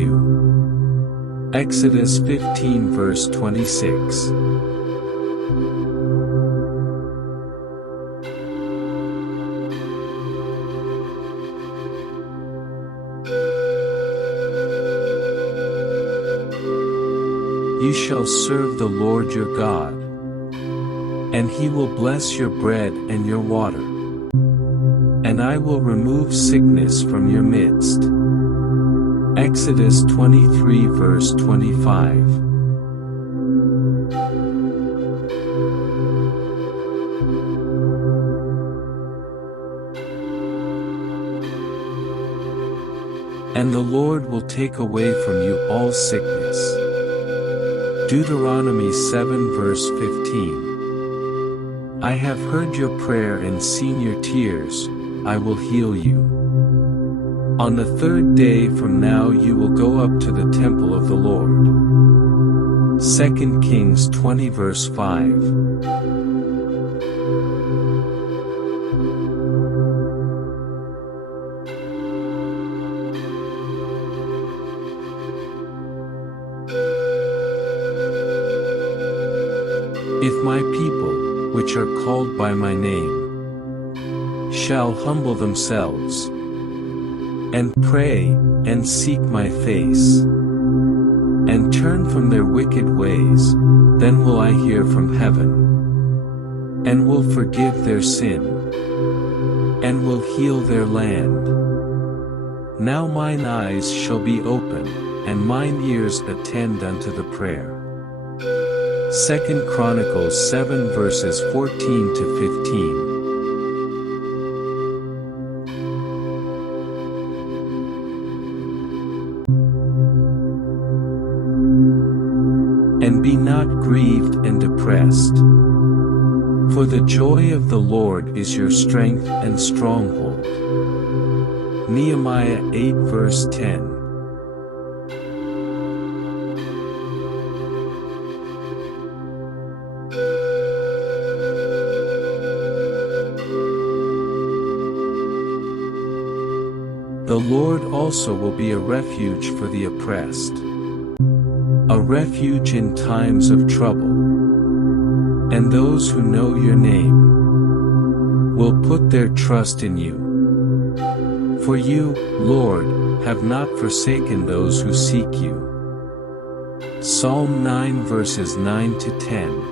you. Exodus 15 verse 26. You shall serve the Lord your God, and he will bless your bread and your water. And I will remove sickness from your midst. Exodus 23 verse 25. And the Lord will take away from you all sickness. Deuteronomy 7 verse 15. I have heard your prayer and seen your tears, I will heal you. On the third day from now you will go up to the temple of the Lord. 2 Kings 20 verse 5. If my people, which are called by my name, shall humble themselves, and pray, and seek my face, and turn from their wicked ways, then will I hear from heaven, and will forgive their sin, and will heal their land. Now mine eyes shall be open, and mine ears attend unto the prayer. 2 Chronicles 7 verses 14 to 15. And be not grieved and depressed. For the joy of the Lord is your strength and stronghold. Nehemiah 8 verse 10. The Lord also will be a refuge for the oppressed, a refuge in times of trouble. And those who know your name will put their trust in you. For you, Lord, have not forsaken those who seek you. Psalm 9 verses 9 to 10.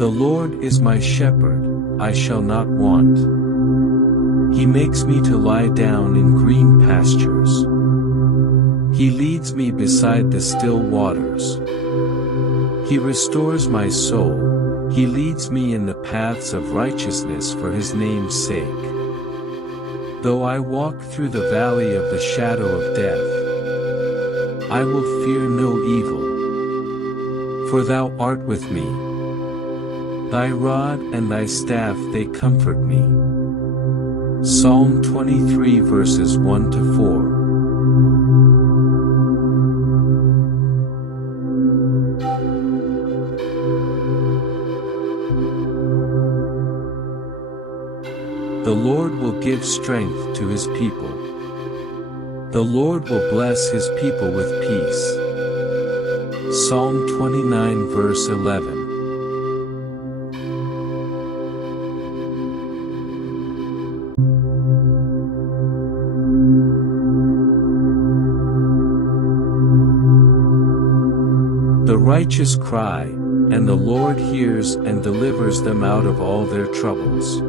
The Lord is my shepherd, I shall not want. He makes me to lie down in green pastures. He leads me beside the still waters. He restores my soul, he leads me in the paths of righteousness for his name's sake. Though I walk through the valley of the shadow of death, I will fear no evil. For thou art with me. Thy rod and thy staff they comfort me. Psalm 23 verses 1 to 4. The Lord will give strength to his people. The Lord will bless his people with peace. Psalm 29 verse 11. The righteous cry, and the Lord hears and delivers them out of all their troubles.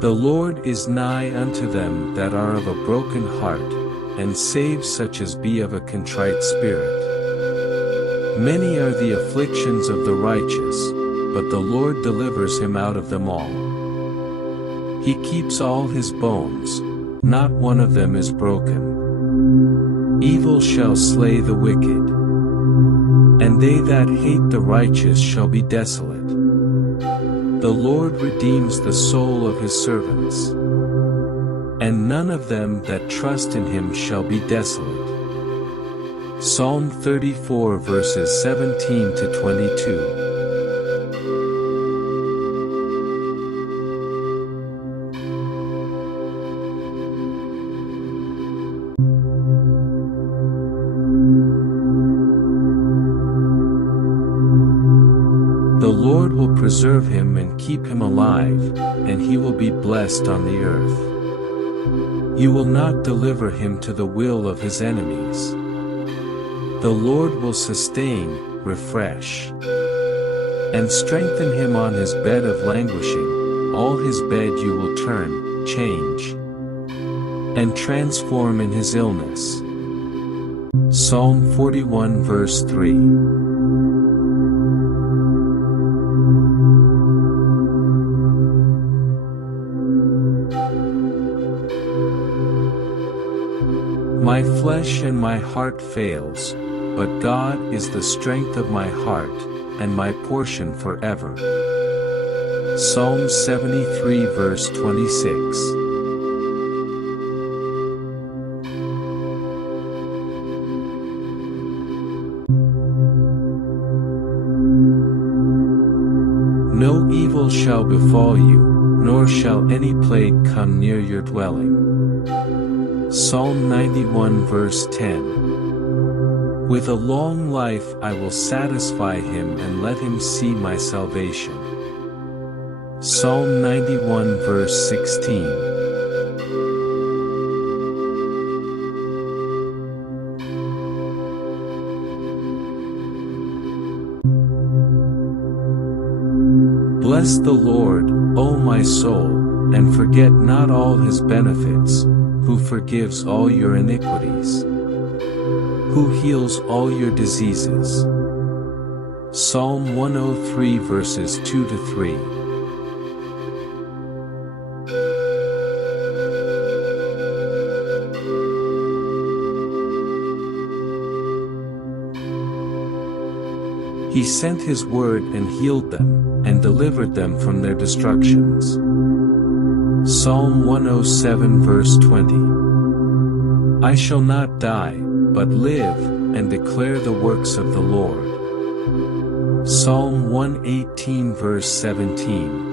The Lord is nigh unto them that are of a broken heart, and saves such as be of a contrite spirit. Many are the afflictions of the righteous, but the Lord delivers him out of them all. He keeps all his bones, not one of them is broken. Evil shall slay the wicked, and they that hate the righteous shall be desolate. The Lord redeems the soul of his servants, and none of them that trust in him shall be desolate. Psalm 34 verses 17 to 22. The Lord will preserve him and keep him alive, and he will be blessed on the earth. You will not deliver him to the will of his enemies. The Lord will sustain, refresh, and strengthen him on his bed of languishing. All his bed you will turn, change, and transform in his illness. Psalm 41 verse 3. My flesh and my heart fails, but God is the strength of my heart, and my portion forever. Psalm 73 verse 26. No evil shall befall you, nor shall any plague come near your dwelling. Psalm 91 verse 10. With a long life I will satisfy him and let him see my salvation. Psalm 91 verse 16. Bless the Lord, O my soul, and forget not all his benefits, who forgives all your iniquities, who heals all your diseases. Psalm 103 verses 2 to 3. He sent his word and healed them, and delivered them from their destructions. Psalm 107 verse 20. I shall not die, but live, and declare the works of the Lord. Psalm 118 verse 17.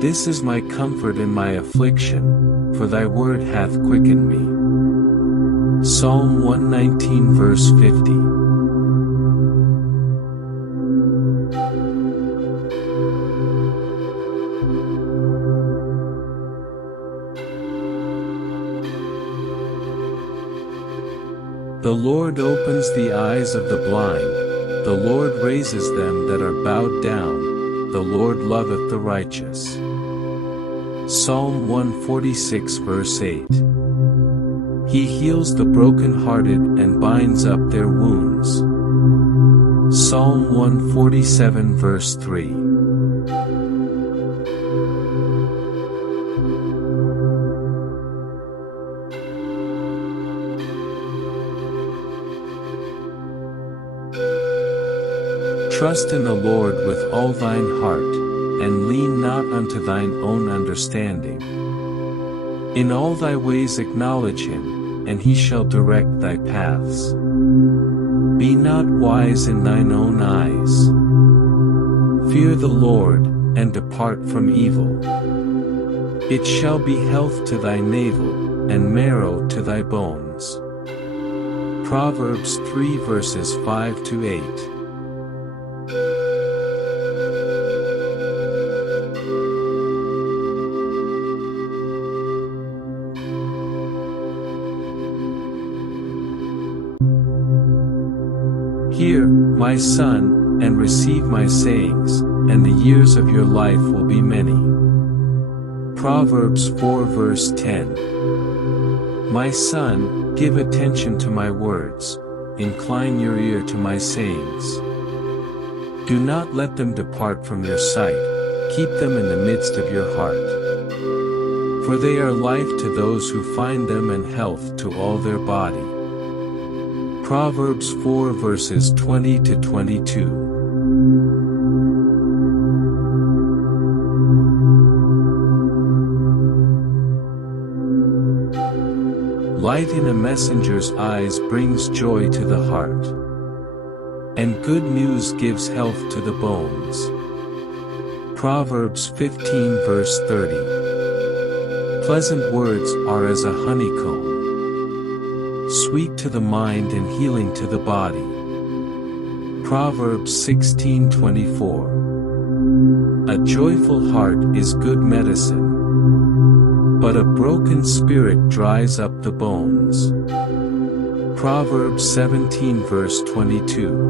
This is my comfort in my affliction, for thy word hath quickened me. Psalm 119 verse 50. The Lord opens the eyes of the blind, the Lord raises them that are bowed down, the Lord loveth the righteous. Psalm 146 verse 8. He heals the brokenhearted and binds up their wounds. Psalm 147 verse 3. Trust in the Lord with all thine heart, and lean not unto thine own understanding. In all thy ways acknowledge him, and he shall direct thy paths. Be not wise in thine own eyes. Fear the Lord, and depart from evil. It shall be health to thy navel, and marrow to thy bones. Proverbs 3 verses 5 to 8. Hear, my son, and receive my sayings, and the years of your life will be many. Proverbs 4 verse 10. My son, give attention to my words, incline your ear to my sayings. Do not let them depart from your sight, keep them in the midst of your heart. For they are life to those who find them and health to all their body. Proverbs 4 verses 20 to 22. Light in a messenger's eyes brings joy to the heart, and good news gives health to the bones. Proverbs 15 verse 30. Pleasant words are as a honeycomb, sweet to the mind and healing to the body. Proverbs 16:24. A joyful heart is good medicine, but a broken spirit dries up the bones. Proverbs 17 verse 22.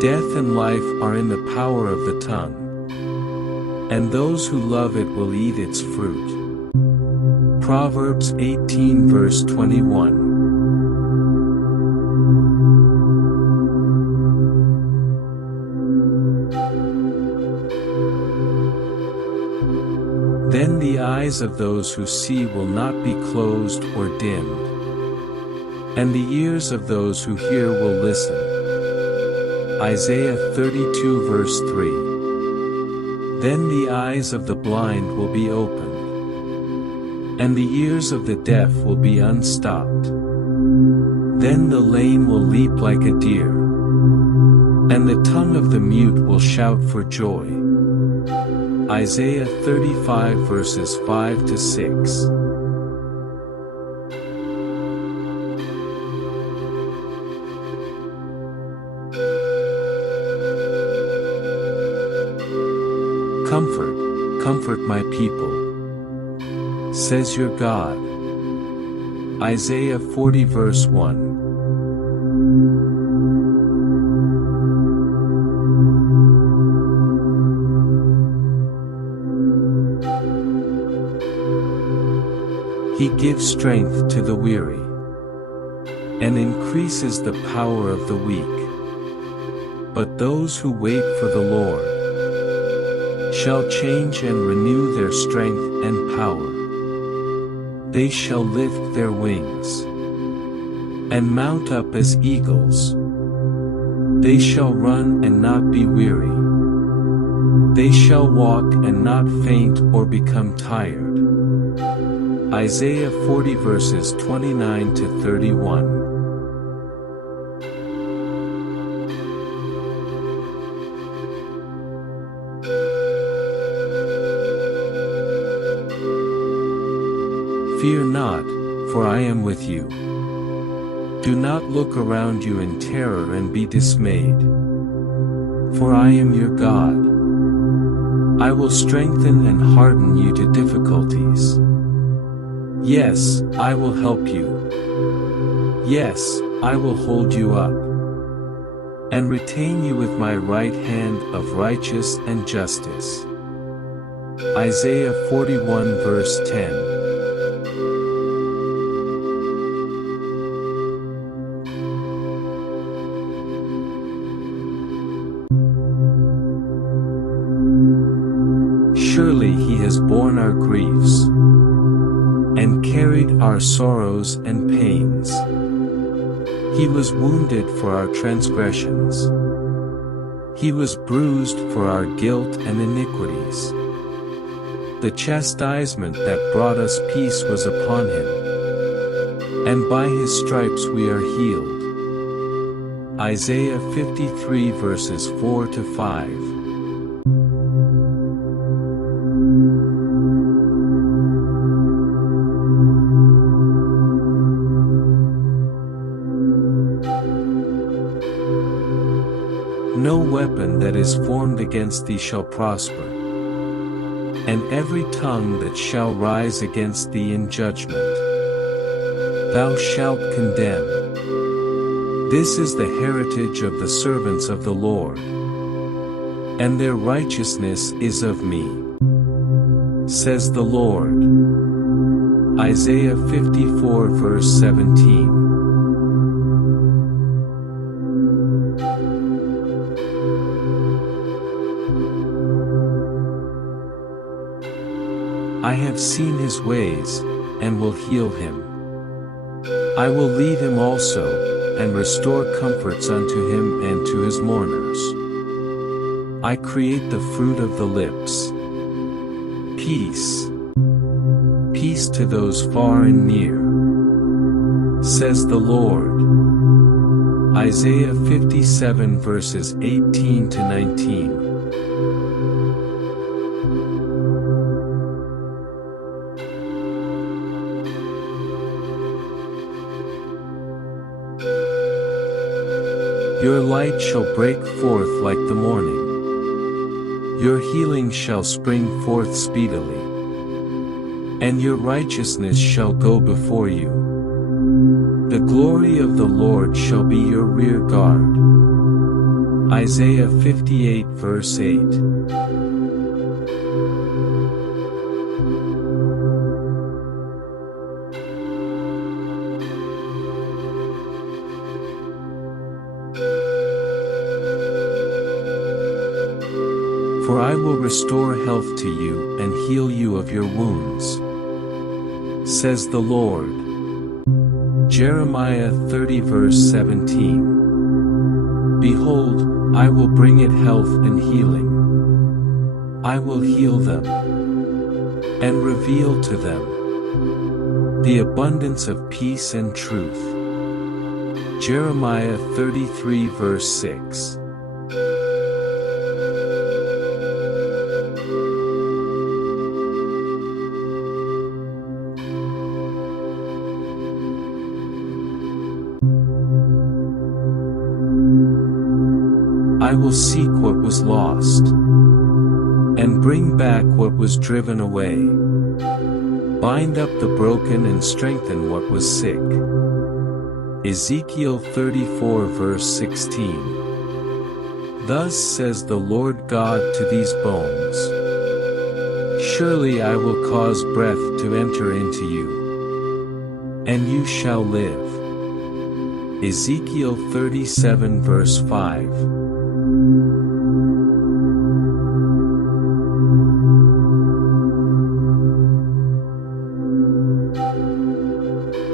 Death and life are in the power of the tongue, and those who love it will eat its fruit. Proverbs 18 verse 21. Then the eyes of those who see will not be closed or dimmed, and the ears of those who hear will listen. Isaiah 32 verse 3. Then the eyes of the blind will be opened, and the ears of the deaf will be unstopped. Then the lame will leap like a deer, and the tongue of the mute will shout for joy. Isaiah 35 verses 5 to 6. Comfort, comfort my people, says your God. Isaiah 40 verse 1. He gives strength to the weary, and increases the power of the weak. But those who wait for the Lord shall change and renew their strength and power. They shall lift their wings and mount up as eagles. They shall run and not be weary. They shall walk and not faint or become tired. Isaiah 40 verses 29 to 31. Fear not, for I am with you. Do not look around you in terror and be dismayed, for I am your God. I will strengthen and harden you to difficulties. Yes, I will help you. Yes, I will hold you up, and retain you with my right hand of righteous and justice. Isaiah 41 verse 10. Surely he has borne our griefs, and carried our sorrows and pains. He was wounded for our transgressions. He was bruised for our guilt and iniquities. The chastisement that brought us peace was upon him, and by his stripes we are healed. Isaiah 53 verses 4 to 5. No weapon that is formed against thee shall prosper, and every tongue that shall rise against thee in judgment thou shalt condemn. This is the heritage of the servants of the Lord, and their righteousness is of me, says the Lord. Isaiah 54 verse 17. I have seen his ways, and will heal him. I will lead him also, and restore comforts unto him and to his mourners. I create the fruit of the lips. Peace. Peace to those far and near, says the Lord. Isaiah 57 verses 18 to 19. Your light shall break forth like the morning. Your healing shall spring forth speedily. And your righteousness shall go before you. The glory of the Lord shall be your rear guard. Isaiah 58 verse 8. For I will restore health to you and heal you of your wounds, says the Lord. Jeremiah 30 verse 17. Behold, I will bring it health and healing. I will heal them, and reveal to them the abundance of peace and truth. Jeremiah 33 verse 6. I will seek what was lost, and bring back what was driven away. Bind up the broken and strengthen what was sick. Ezekiel 34 verse 16. Thus says the Lord God to these bones, surely I will cause breath to enter into you, and you shall live. Ezekiel 37 verse 5.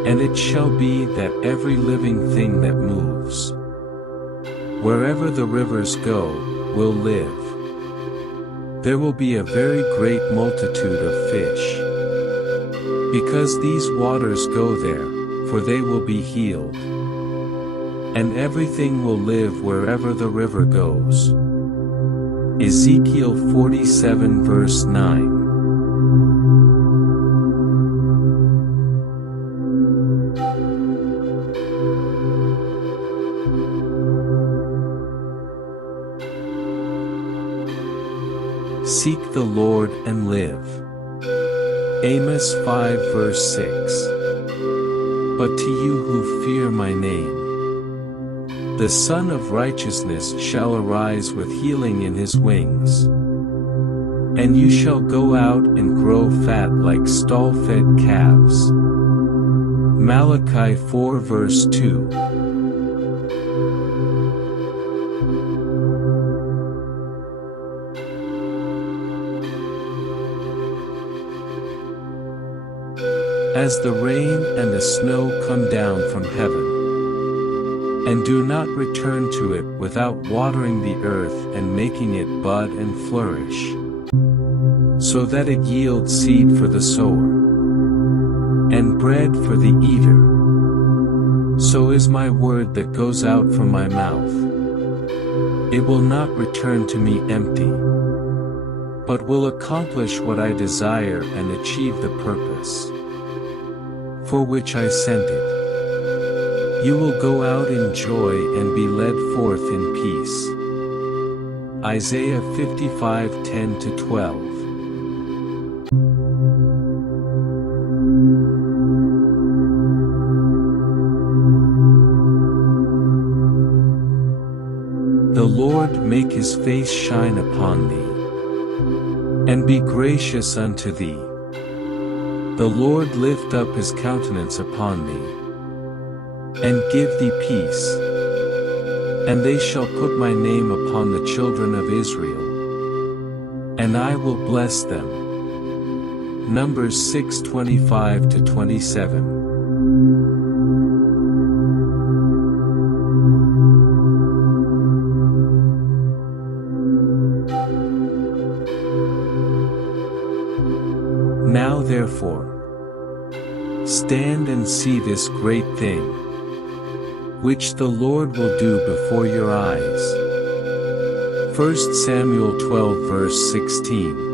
And it shall be that every living thing that moves, wherever the rivers go, will live. There will be a very great multitude of fish, because these waters go there, for they will be healed. And everything will live wherever the river goes. Ezekiel 47 verse 9. Seek the Lord and live. Amos 5 verse 6. But to you who fear my name, the Son of Righteousness shall arise with healing in his wings. And you shall go out and grow fat like stall-fed calves. Malachi 4 verse 2. As the rain and the snow come down from heaven, and do not return to it without watering the earth and making it bud and flourish, so that it yields seed for the sower, and bread for the eater, so is my word that goes out from my mouth. It will not return to me empty, but will accomplish what I desire and achieve the purpose for which I sent it. You will go out in joy and be led forth in peace. Isaiah 55:10-12. The Lord make his face shine upon thee, and be gracious unto thee. The Lord lift up his countenance upon thee, and give thee peace. And they shall put my name upon the children of Israel, and I will bless them. Numbers 6:25-27. Now therefore, stand and see this great thing, which the Lord will do before your eyes. 1 Samuel 12 verse 16.